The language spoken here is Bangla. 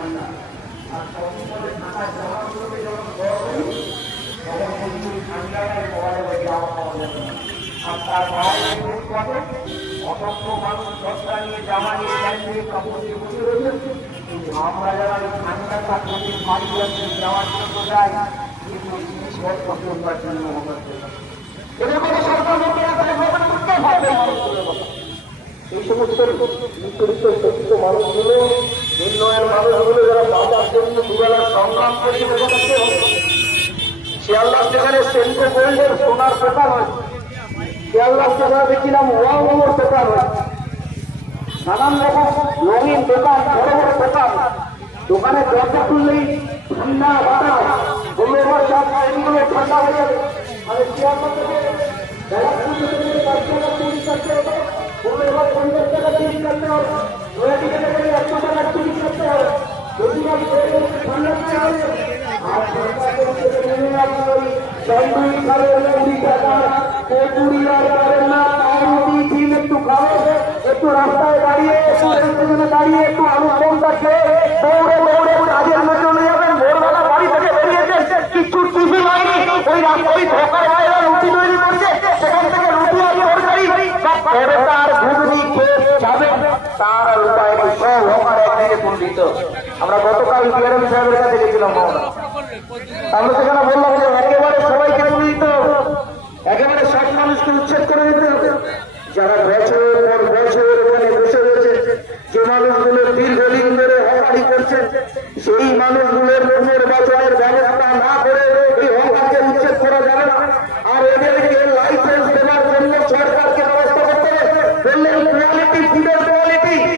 ঠান্ডা, আর কম্বলে ঢাকা জামাগুলোকে যখন গরম হয় তখন কিন্তু ঠান্ডাটাই পাওয়া যাবে, জামা পাওয়া যাবে না। আর তার বাইরে কত অসংখ্য মানুষ সস্তা নিয়ে জামা নিয়ে যাচ্ছে, কাপড় দিয়ে বসে রয়েছে। কিন্তু আমরা যারা এই ঠান্ডা কাপড়ে বাড়ি যাচ্ছি যাওয়ার জন্য যাই, কিন্তু জিনিসপত্র করবার জন্য হচ্ছে এদের মধ্যে সরকার করতে হবে। এই সমস্ত নিপীড়িত শোষিত মানুষগুলো, নিম্নয়ের মানুষগুলো যারা বাঁচার জন্য দুবেলা সংগ্রাম করছে, শিয়ালদা স্টেশনে সেন্ট্রো গোল্ডের সোনার দোকান হয়েছে, শিয়ালদা স্টেশনে দেখছিলাম ওয়াও দোকান হয়েছে, নানান রকম রঙিন দোকান, বড় বড় দোকান, দোকানে দরজা খুললেই ঠান্ডা বাতাস, বললে এগুলো ঠান্ডা হয়ে যাবে। আর শিয়ালদা থেকে ব্যারাকপুর থেকে 5 টাকা চুরি করতে হবে, বললে এবার 50 টাকা চুরি করতে হবে, নয়াটি থেকে 100 টাকা চুরি করতে হবে। যদি ঠান্ডা হবে আর সরকার তন্দুরি খাবেন 20 টাকা, চুরি আর করেন না, ডিম একটু খাবেন, একটু রাস্তায় দাঁড়িয়ে, স্টেশনে দাঁড়িয়ে একটু আলু কমটা খেয়ে দৌড়ে দৌড়ে কাজের মধ্যে চলে যাবেন। ভোরবেলা বাড়ি থেকে বেরিয়েছেন, কিছু টিফিন হয়নি, ওই ঢোকার বাইরে রুটি তৈরি করছে, সেখান থেকে রুটি আর তরকারি তার ঘুগনি খেয়ে যাবেন, তার উপায় নেই, সব হোকার একদিকে তুলিত। আমরা গতকাল বিআরএম সাহেবের কাছে গেছিলাম, আমরা সেখানে বললাম যে একেবারে সবাইকে তুলে দিতে হবে, একেবারে সব মানুষকে উচ্ছেদ করে দিতে হবে। যারা বছরের পর বছর ওখানে বসে রয়েছে, যে মানুষগুলো দীর্ঘদিন ধরে হকারি করছে, সেই মানুষগুলোর